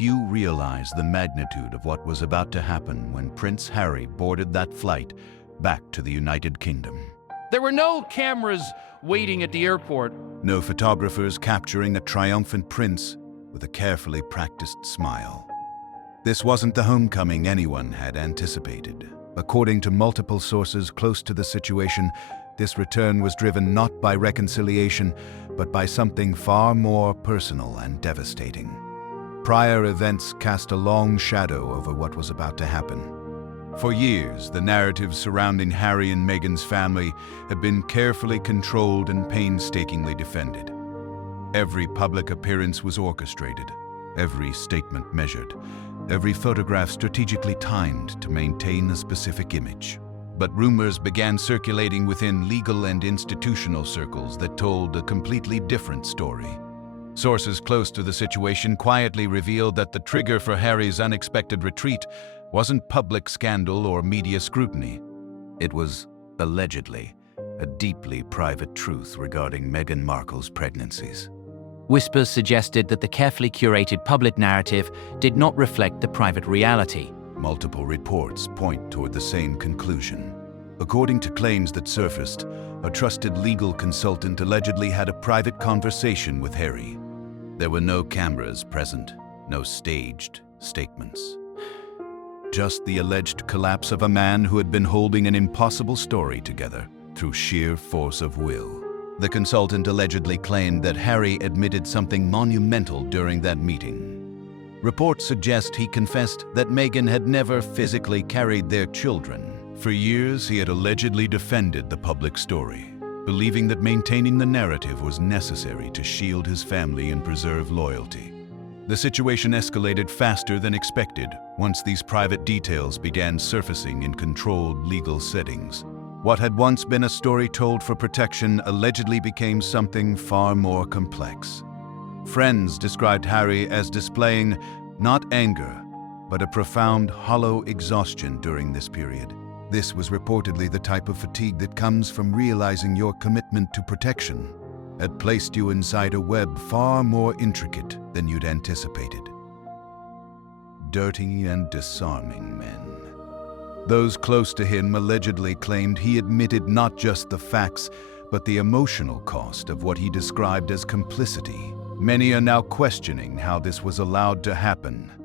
few realized the magnitude of what was about to happen when Prince Harry boarded that flight back to the United Kingdom. There were no cameras waiting at the airport. No photographers capturing a triumphant prince with a carefully practiced smile. This wasn't the homecoming anyone had anticipated. According to multiple sources close to the situation, this return was driven not by reconciliation, but by something far more personal and devastating. Prior events cast a long shadow over what was about to happen. For years, the narrative surrounding Harry and Meghan's family had been carefully controlled and painstakingly defended. Every public appearance was orchestrated, every statement measured, every photograph strategically timed to maintain a specific image. But rumors began circulating within legal and institutional circles that told a completely different story. Sources close to the situation quietly revealed that the trigger for Harry's unexpected retreat wasn't public scandal or media scrutiny. It was, allegedly, a deeply private truth regarding Meghan Markle's pregnancies. Whispers suggested that the carefully curated public narrative did not reflect the private reality. Multiple reports point toward the same conclusion. According to claims that surfaced, a trusted legal consultant allegedly had a private conversation with Harry. There were no cameras present, no staged statements. Just the alleged collapse of a man who had been holding an impossible story together through sheer force of will. The consultant allegedly claimed that Harry admitted something monumental during that meeting. Reports suggest he confessed that Meghan had never physically carried their children. For years, he had allegedly defended the public story, believing that maintaining the narrative was necessary to shield his family and preserve loyalty. The situation escalated faster than expected once these private details began surfacing in controlled legal settings. What had once been a story told for protection allegedly became something far more complex. Friends described Harry as displaying not anger, but a profound, hollow exhaustion during this period. This was reportedly the type of fatigue that comes from realizing your commitment to protection had placed you inside a web far more intricate than you'd anticipated. Dirty and disarming men. Those close to him allegedly claimed he admitted not just the facts, but the emotional cost of what he described as complicity. Many are now questioning how this was allowed to happen.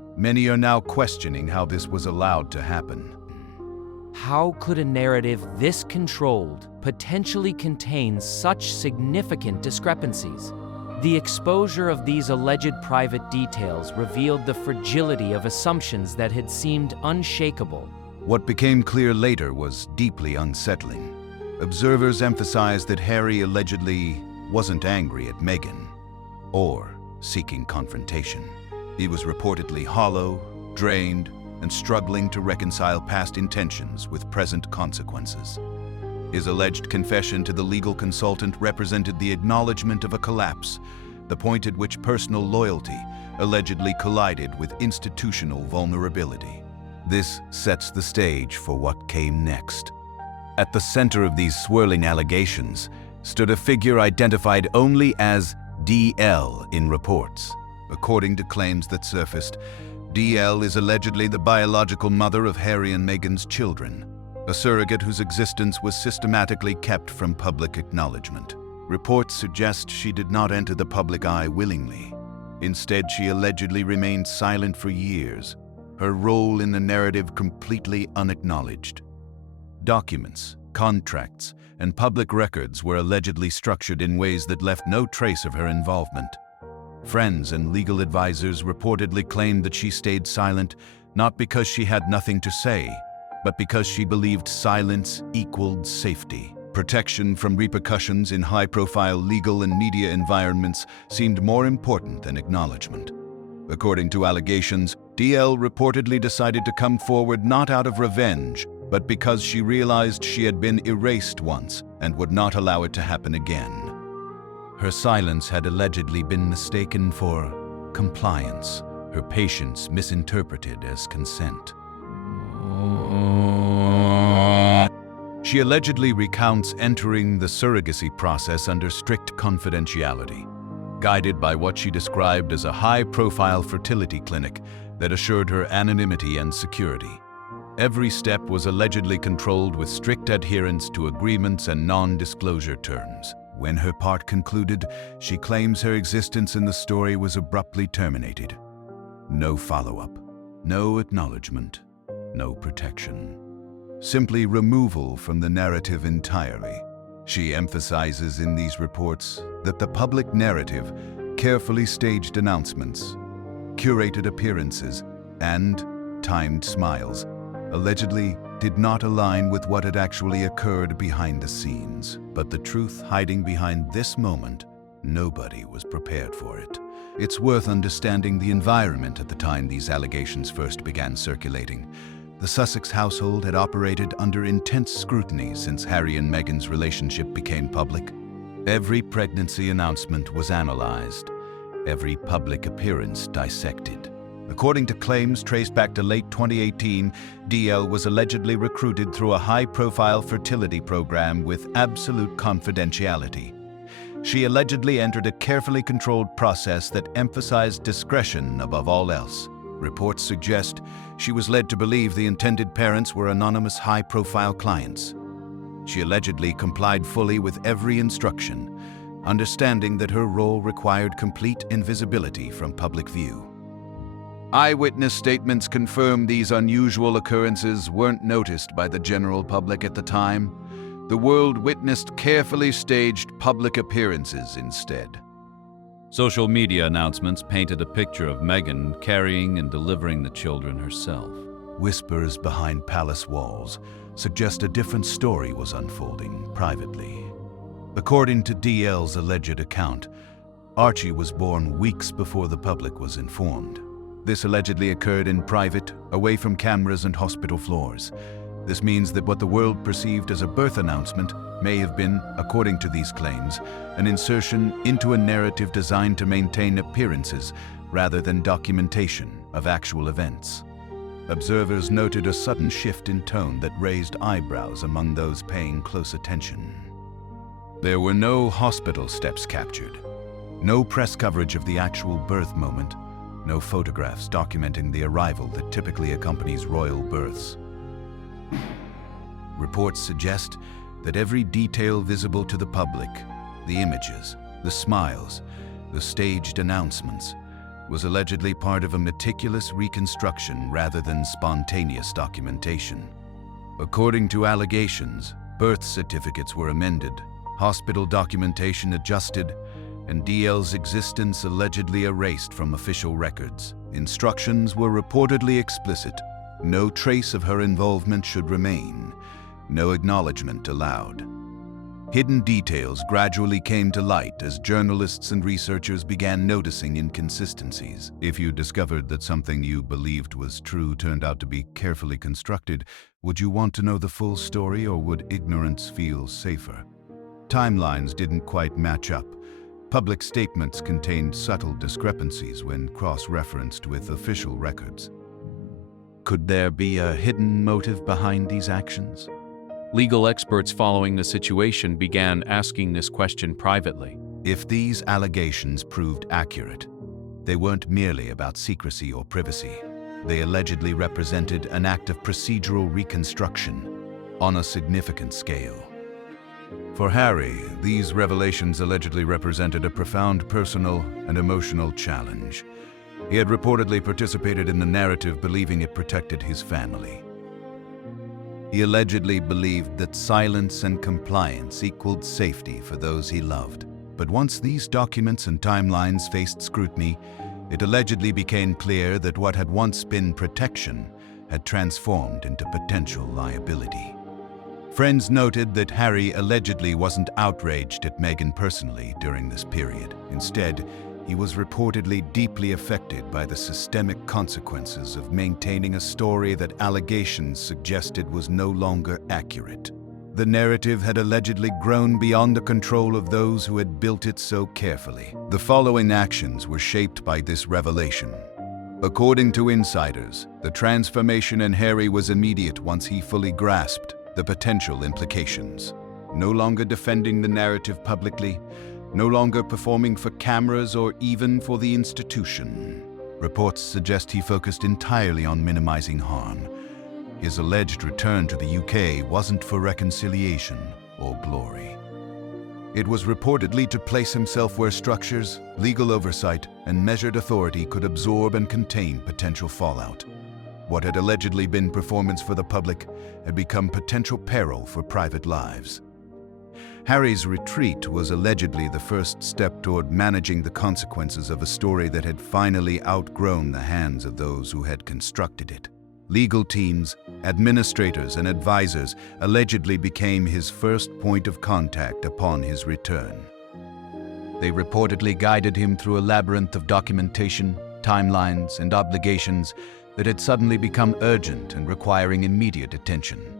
How could a narrative this controlled potentially contain such significant discrepancies? The exposure of these alleged private details revealed the fragility of assumptions that had seemed unshakable. What became clear later was deeply unsettling. Observers emphasized that Harry allegedly wasn't angry at Meghan or seeking confrontation. He was reportedly hollow, drained, and struggling to reconcile past intentions with present consequences. His alleged confession to the legal consultant represented the acknowledgement of a collapse, the point at which personal loyalty allegedly collided with institutional vulnerability. This sets the stage for what came next. At the center of these swirling allegations stood a figure identified only as DL in reports. According to claims that surfaced, DL is allegedly the biological mother of Harry and Meghan's children, a surrogate whose existence was systematically kept from public acknowledgement. Reports suggest she did not enter the public eye willingly. Instead, she allegedly remained silent for years, her role in the narrative completely unacknowledged. Documents, contracts, and public records were allegedly structured in ways that left no trace of her involvement. Friends and legal advisors reportedly claimed that she stayed silent not because she had nothing to say, but because she believed silence equaled safety. Protection from repercussions in high-profile legal and media environments seemed more important than acknowledgement. According to allegations, DL reportedly decided to come forward not out of revenge, but because she realized she had been erased once and would not allow it to happen again. Her silence had allegedly been mistaken for compliance, her patience misinterpreted as consent. She allegedly recounts entering the surrogacy process under strict confidentiality, guided by what she described as a high-profile fertility clinic that assured her anonymity and security. Every step was allegedly controlled with strict adherence to agreements and non-disclosure terms. When her part concluded, she claims her existence in the story was abruptly terminated. No follow-up, no acknowledgement, no protection. Simply removal from the narrative entirely. She emphasizes in these reports that the public narrative, carefully staged announcements, curated appearances, and timed smiles allegedly did not align with what had actually occurred behind the scenes. But the truth hiding behind this moment, nobody was prepared for it. It's worth understanding the environment at the time these allegations first began circulating. The Sussex household had operated under intense scrutiny since Harry and Meghan's relationship became public. Every pregnancy announcement was analyzed, every public appearance dissected. According to claims traced back to late 2018, DL was allegedly recruited through a high-profile fertility program with absolute confidentiality. She allegedly entered a carefully controlled process that emphasized discretion above all else. Reports suggest she was led to believe the intended parents were anonymous high-profile clients. She allegedly complied fully with every instruction, understanding that her role required complete invisibility from public view. Eyewitness statements confirm these unusual occurrences weren't noticed by the general public at the time. The world witnessed carefully staged public appearances instead. Social media announcements painted a picture of Meghan carrying and delivering the children herself. Whispers behind palace walls suggest a different story was unfolding privately. According to DL's alleged account, Archie was born weeks before the public was informed. This allegedly occurred in private, away from cameras and hospital floors. This means that what the world perceived as a birth announcement may have been, according to these claims, an insertion into a narrative designed to maintain appearances rather than documentation of actual events. Observers noted a sudden shift in tone that raised eyebrows among those paying close attention. There were no hospital steps captured, no press coverage of the actual birth moment, no photographs documenting the arrival that typically accompanies royal births. Reports suggest that every detail visible to the public, the images, the smiles, the staged announcements, was allegedly part of a meticulous reconstruction rather than spontaneous documentation. According to allegations, birth certificates were amended, hospital documentation adjusted, and DL's existence allegedly erased from official records. Instructions were reportedly explicit. No trace of her involvement should remain. No acknowledgement allowed. Hidden details gradually came to light as journalists and researchers began noticing inconsistencies. If you discovered that something you believed was true turned out to be carefully constructed, would you want to know the full story, or would ignorance feel safer? Timelines didn't quite match up. Public statements contained subtle discrepancies when cross-referenced with official records. Could there be a hidden motive behind these actions? Legal experts following the situation began asking this question privately. If these allegations proved accurate, they weren't merely about secrecy or privacy. They allegedly represented an act of procedural reconstruction on a significant scale. For Harry, these revelations allegedly represented a profound personal and emotional challenge. He had reportedly participated in the narrative believing it protected his family. He allegedly believed that silence and compliance equaled safety for those he loved. But once these documents and timelines faced scrutiny, it allegedly became clear that what had once been protection had transformed into potential liability. Friends noted that Harry allegedly wasn't outraged at Meghan personally during this period. Instead, he was reportedly deeply affected by the systemic consequences of maintaining a story that allegations suggested was no longer accurate. The narrative had allegedly grown beyond the control of those who had built it so carefully. The following actions were shaped by this revelation. According to insiders, the transformation in Harry was immediate once he fully grasped the potential implications. No longer defending the narrative publicly, no longer performing for cameras or even for the institution. Reports suggest he focused entirely on minimizing harm. His alleged return to the UK wasn't for reconciliation or glory. It was reportedly to place himself where structures, legal oversight, and measured authority could absorb and contain potential fallout. What had allegedly been performance for the public had become potential peril for private lives. Harry's retreat was allegedly the first step toward managing the consequences of a story that had finally outgrown the hands of those who had constructed it. Legal teams, administrators, and advisors allegedly became his first point of contact upon his return. They reportedly guided him through a labyrinth of documentation, timelines, and obligations that had suddenly become urgent and requiring immediate attention.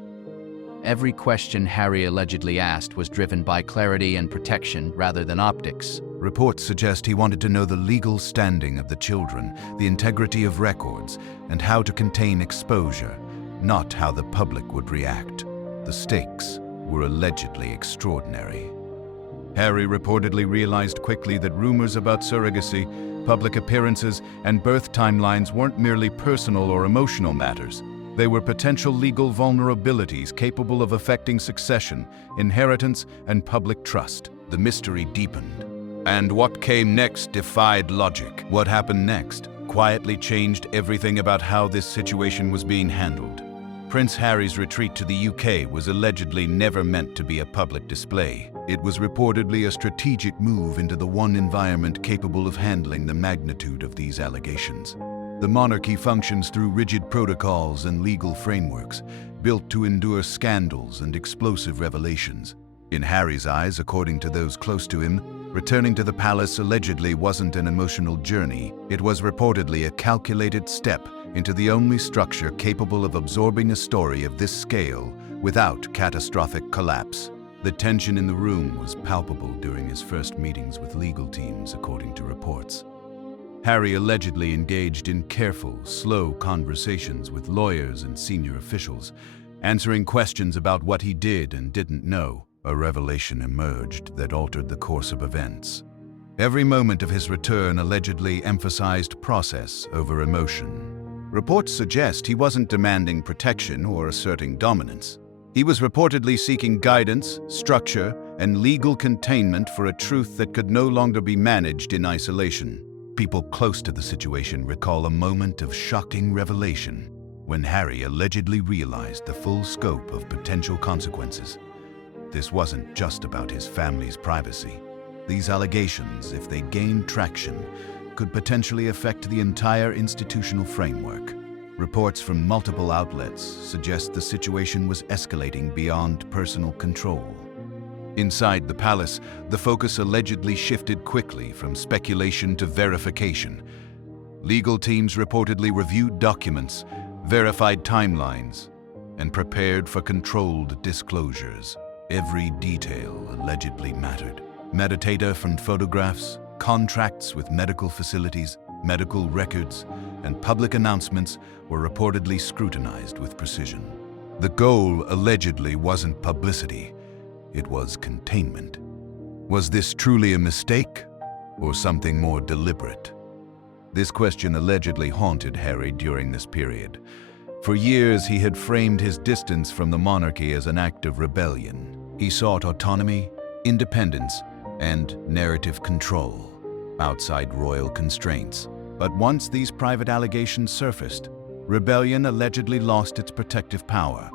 Every question Harry allegedly asked was driven by clarity and protection rather than optics. Reports suggest he wanted to know the legal standing of the children, the integrity of records, and how to contain exposure, not how the public would react. The stakes were allegedly extraordinary. Harry reportedly realized quickly that rumors about surrogacy, public appearances, and birth timelines weren't merely personal or emotional matters. They were potential legal vulnerabilities capable of affecting succession, inheritance, and public trust. The mystery deepened. And what came next defied logic. What happened next quietly changed everything about how this situation was being handled. Prince Harry's retreat to the UK was allegedly never meant to be a public display. It was reportedly a strategic move into the one environment capable of handling the magnitude of these allegations. The monarchy functions through rigid protocols and legal frameworks, built to endure scandals and explosive revelations. In Harry's eyes, according to those close to him, returning to the palace allegedly wasn't an emotional journey. It was reportedly a calculated step into the only structure capable of absorbing a story of this scale without catastrophic collapse. The tension in the room was palpable during his first meetings with legal teams, according to reports. Harry allegedly engaged in careful, slow conversations with lawyers and senior officials, answering questions about what he did and didn't know. A revelation emerged that altered the course of events. Every moment of his return allegedly emphasized process over emotion. Reports suggest he wasn't demanding protection or asserting dominance. He was reportedly seeking guidance, structure, and legal containment for a truth that could no longer be managed in isolation. People close to the situation recall a moment of shocking revelation when Harry allegedly realized the full scope of potential consequences. This wasn't just about his family's privacy. These allegations, if they gained traction, could potentially affect the entire institutional framework. Reports from multiple outlets suggest the situation was escalating beyond personal control. Inside the palace, the focus allegedly shifted quickly from speculation to verification. Legal teams reportedly reviewed documents, verified timelines, and prepared for controlled disclosures. Every detail allegedly mattered. Metadata from photographs, contracts with medical facilities, medical records, and public announcements were reportedly scrutinized with precision. The goal allegedly wasn't publicity. It was containment. Was this truly a mistake or something more deliberate? This question allegedly haunted Harry during this period. For years, he had framed his distance from the monarchy as an act of rebellion. He sought autonomy, independence, and narrative control outside royal constraints. But once these private allegations surfaced, rebellion allegedly lost its protective power.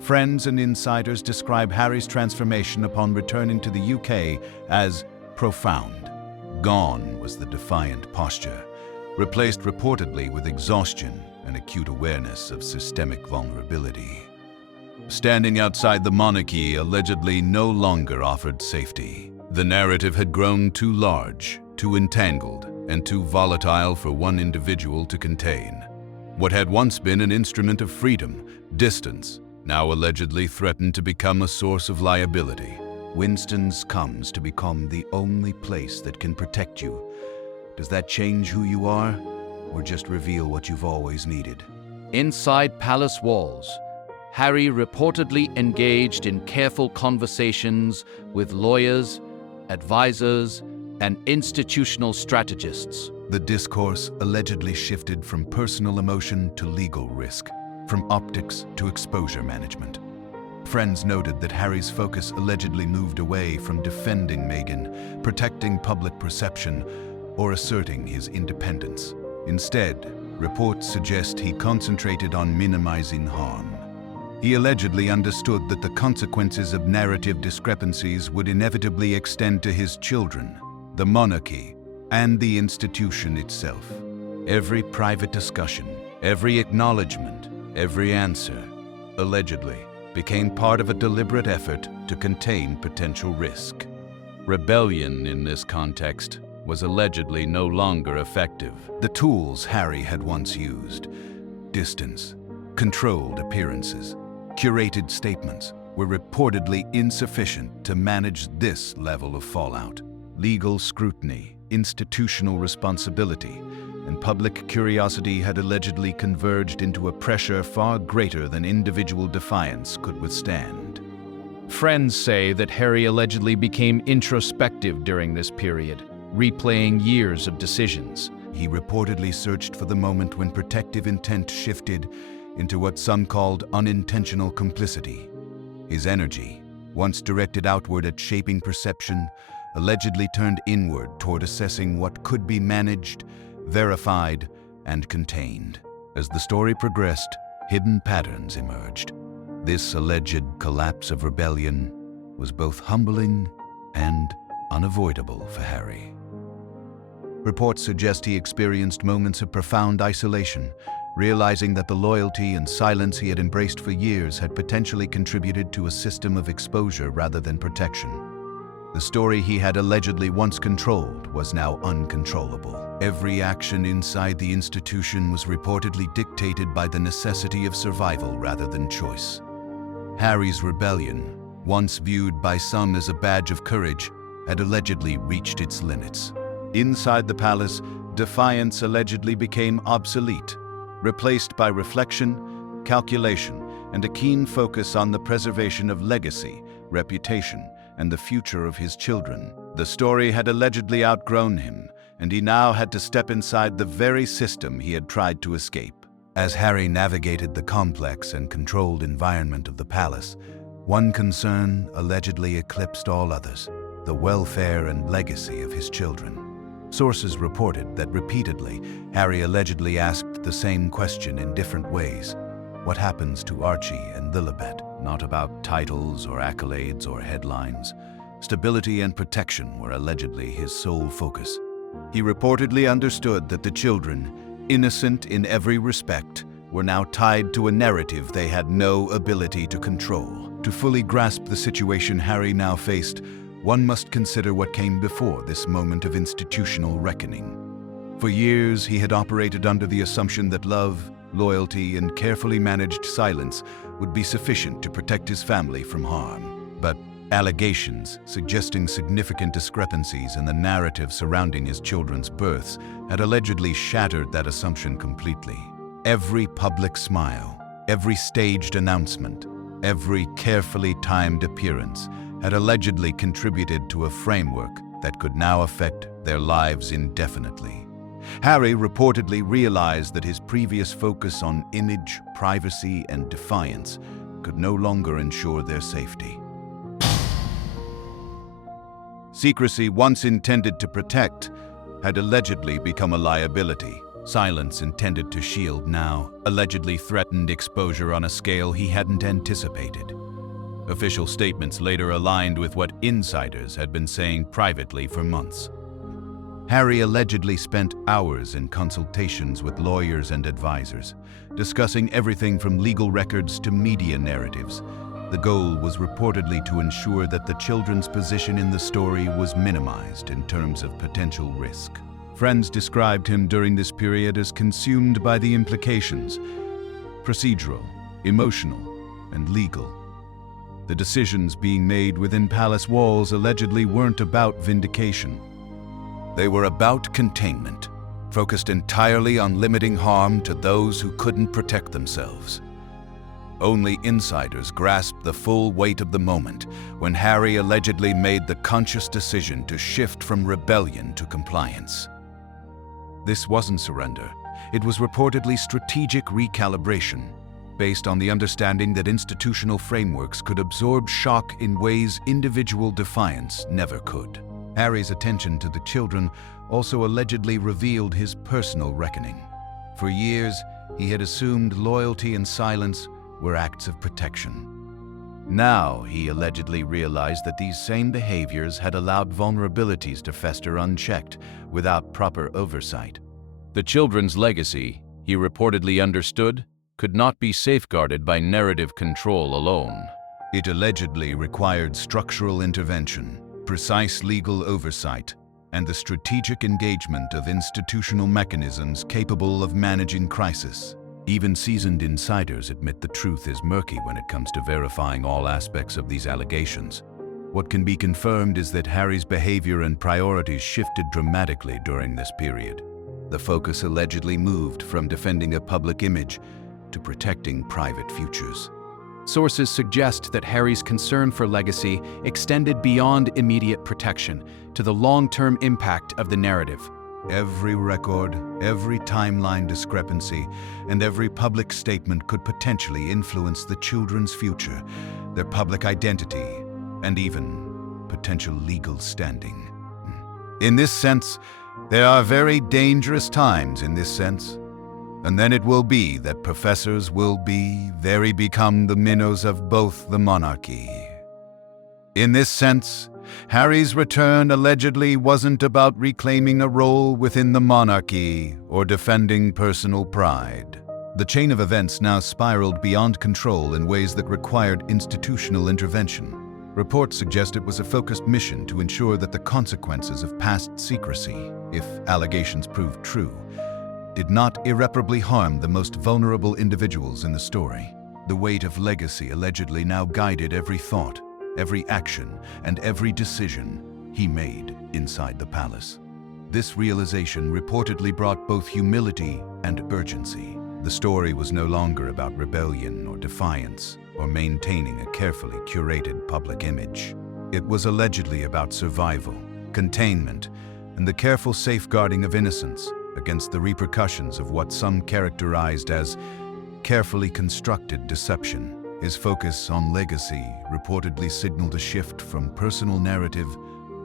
Friends and insiders describe Harry's transformation upon returning to the UK as profound. Gone was the defiant posture, replaced reportedly with exhaustion and acute awareness of systemic vulnerability. Standing outside the monarchy allegedly no longer offered safety. The narrative had grown too large, too entangled, and too volatile for one individual to contain. What had once been an instrument of freedom, distance, now allegedly threatened to become a source of liability. Winston's comes to become the only place that can protect you. Does that change who you are, or just reveal what you've always needed? Inside palace walls, Harry reportedly engaged in careful conversations with lawyers, advisors, and institutional strategists. The discourse allegedly shifted from personal emotion to legal risk, from optics to exposure management. Friends noted that Harry's focus allegedly moved away from defending Meghan, protecting public perception, or asserting his independence. Instead, reports suggest he concentrated on minimizing harm. He allegedly understood that the consequences of narrative discrepancies would inevitably extend to his children, the monarchy, and the institution itself. Every private discussion, every acknowledgement, every answer, allegedly, became part of a deliberate effort to contain potential risk. Rebellion in this context was allegedly no longer effective. The tools Harry had once used, distance, controlled appearances, curated statements, were reportedly insufficient to manage this level of fallout. Legal scrutiny, institutional responsibility, and public curiosity had allegedly converged into a pressure far greater than individual defiance could withstand. Friends say that Harry allegedly became introspective during this period, replaying years of decisions. He reportedly searched for the moment when protective intent shifted into what some called unintentional complicity. His energy, once directed outward at shaping perception, allegedly turned inward toward assessing what could be managed, verified, and contained. As the story progressed, hidden patterns emerged. This alleged collapse of rebellion was both humbling and unavoidable for Harry. Reports suggest he experienced moments of profound isolation, realizing that the loyalty and silence he had embraced for years had potentially contributed to a system of exposure rather than protection. The story he had allegedly once controlled was now uncontrollable. Every action inside the institution was reportedly dictated by the necessity of survival rather than choice. Harry's rebellion, once viewed by some as a badge of courage, had allegedly reached its limits. Inside the palace, defiance allegedly became obsolete, replaced by reflection, calculation, and a keen focus on the preservation of legacy, reputation, and the future of his children. The story had allegedly outgrown him, and he now had to step inside the very system he had tried to escape. As Harry navigated the complex and controlled environment of the palace, one concern allegedly eclipsed all others: the welfare and legacy of his children. Sources reported that repeatedly, Harry allegedly asked the same question in different ways. What happens to Archie and Lilibet? Not about titles or accolades or headlines. Stability and protection were allegedly his sole focus. He reportedly understood that the children, innocent in every respect, were now tied to a narrative they had no ability to control. To fully grasp the situation Harry now faced, one must consider what came before this moment of institutional reckoning. For years, he had operated under the assumption that love, loyalty, and carefully managed silence would be sufficient to protect his family from harm. But allegations suggesting significant discrepancies in the narrative surrounding his children's births had allegedly shattered that assumption completely. Every public smile, every staged announcement, every carefully timed appearance had allegedly contributed to a framework that could now affect their lives indefinitely. Harry reportedly realized that his previous focus on image, privacy, and defiance could no longer ensure their safety. Secrecy, once intended to protect, had allegedly become a liability. Silence intended to shield now allegedly threatened exposure on a scale he hadn't anticipated. Official statements later aligned with what insiders had been saying privately for months. Harry allegedly spent hours in consultations with lawyers and advisors, discussing everything from legal records to media narratives. The goal was reportedly to ensure that the children's position in the story was minimized in terms of potential risk. Friends described him during this period as consumed by the implications: procedural, emotional, and legal. The decisions being made within palace walls allegedly weren't about vindication. They were about containment, focused entirely on limiting harm to those who couldn't protect themselves. Only insiders grasped the full weight of the moment when Harry allegedly made the conscious decision to shift from rebellion to compliance. This wasn't surrender. It was reportedly strategic recalibration, based on the understanding that institutional frameworks could absorb shock in ways individual defiance never could. Harry's attention to the children also allegedly revealed his personal reckoning. For years, he had assumed loyalty and silence were acts of protection. Now, he allegedly realized that these same behaviors had allowed vulnerabilities to fester unchecked, without proper oversight. The children's legacy, he reportedly understood, could not be safeguarded by narrative control alone. It allegedly required structural intervention, precise legal oversight, and the strategic engagement of institutional mechanisms capable of managing crisis. Even seasoned insiders admit the truth is murky when it comes to verifying all aspects of these allegations. What can be confirmed is that Harry's behavior and priorities shifted dramatically during this period. The focus allegedly moved from defending a public image to protecting private futures. Sources suggest that Harry's concern for legacy extended beyond immediate protection to the long-term impact of the narrative. Every record, every timeline discrepancy, and every public statement could potentially influence the children's future, their public identity, and even potential legal standing. In this sense, there are very dangerous times in this sense. And then it will be that professors will become the minnows of both the monarchy. In this sense, Harry's return allegedly wasn't about reclaiming a role within the monarchy or defending personal pride. The chain of events now spiraled beyond control in ways that required institutional intervention. Reports suggest it was a focused mission to ensure that the consequences of past secrecy, if allegations proved true, did not irreparably harm the most vulnerable individuals in the story. The weight of legacy allegedly now guided every thought, every action, and every decision he made inside the palace. This realization reportedly brought both humility and urgency. The story was no longer about rebellion or defiance or maintaining a carefully curated public image. It was allegedly about survival, containment, and the careful safeguarding of innocence against the repercussions of what some characterized as carefully constructed deception. His focus on legacy reportedly signaled a shift from personal narrative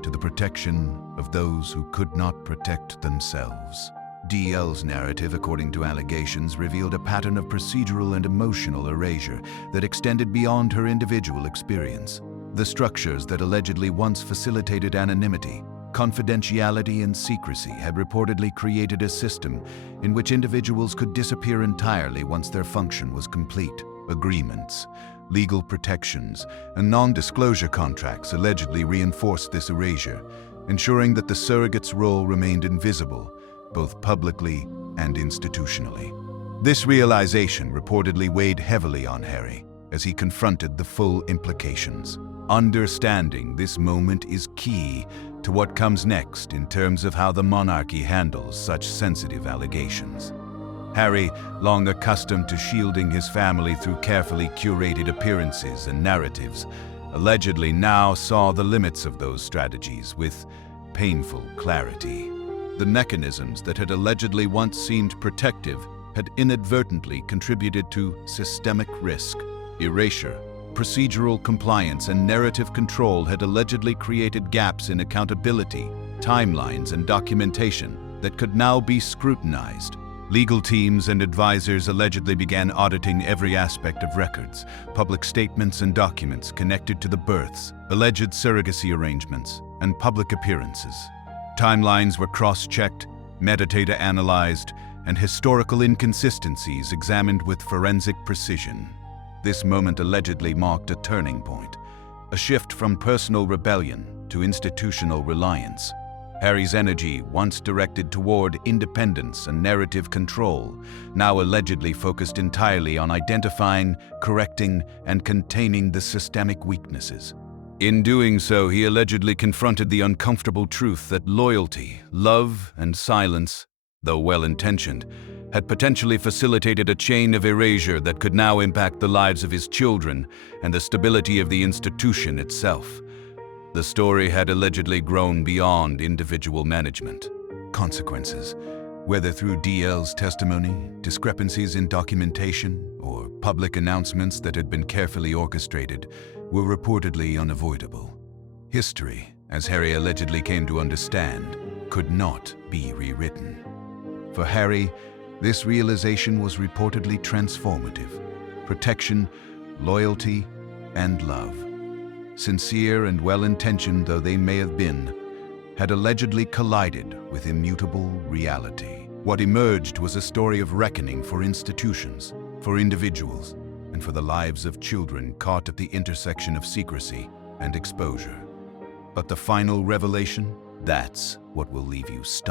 to the protection of those who could not protect themselves. DL's narrative, according to allegations, revealed a pattern of procedural and emotional erasure that extended beyond her individual experience. The structures that allegedly once facilitated anonymity, confidentiality, and secrecy had reportedly created a system in which individuals could disappear entirely once their function was complete. Agreements, legal protections, and non-disclosure contracts allegedly reinforced this erasure, ensuring that the surrogate's role remained invisible, both publicly and institutionally. This realization reportedly weighed heavily on Harry as he confronted the full implications. Understanding this moment is key to what comes next in terms of how the monarchy handles such sensitive allegations. Harry, long accustomed to shielding his family through carefully curated appearances and narratives, allegedly now saw the limits of those strategies with painful clarity. The mechanisms that had allegedly once seemed protective had inadvertently contributed to systemic risk. Erasure, procedural compliance, and narrative control had allegedly created gaps in accountability, timelines, and documentation that could now be scrutinized. Legal teams and advisors allegedly began auditing every aspect of records, public statements and documents connected to the births, alleged surrogacy arrangements, and public appearances. Timelines were cross-checked, metadata analyzed, and historical inconsistencies examined with forensic precision. This moment allegedly marked a turning point, a shift from personal rebellion to institutional reliance. Harry's energy, once directed toward independence and narrative control, now allegedly focused entirely on identifying, correcting, and containing the systemic weaknesses. In doing so, he allegedly confronted the uncomfortable truth that loyalty, love, and silence though well-intentioned, had potentially facilitated a chain of erasure that could now impact the lives of his children and the stability of the institution itself. The story had allegedly grown beyond individual management. Consequences, whether through DL's testimony, discrepancies in documentation, or public announcements that had been carefully orchestrated, were reportedly unavoidable. History, as Harry allegedly came to understand, could not be rewritten. For Harry, this realization was reportedly transformative. Protection, loyalty, and love, sincere and well-intentioned though they may have been, had allegedly collided with immutable reality. What emerged was a story of reckoning for institutions, for individuals, and for the lives of children caught at the intersection of secrecy and exposure. But the final revelation, that's what will leave you stunned.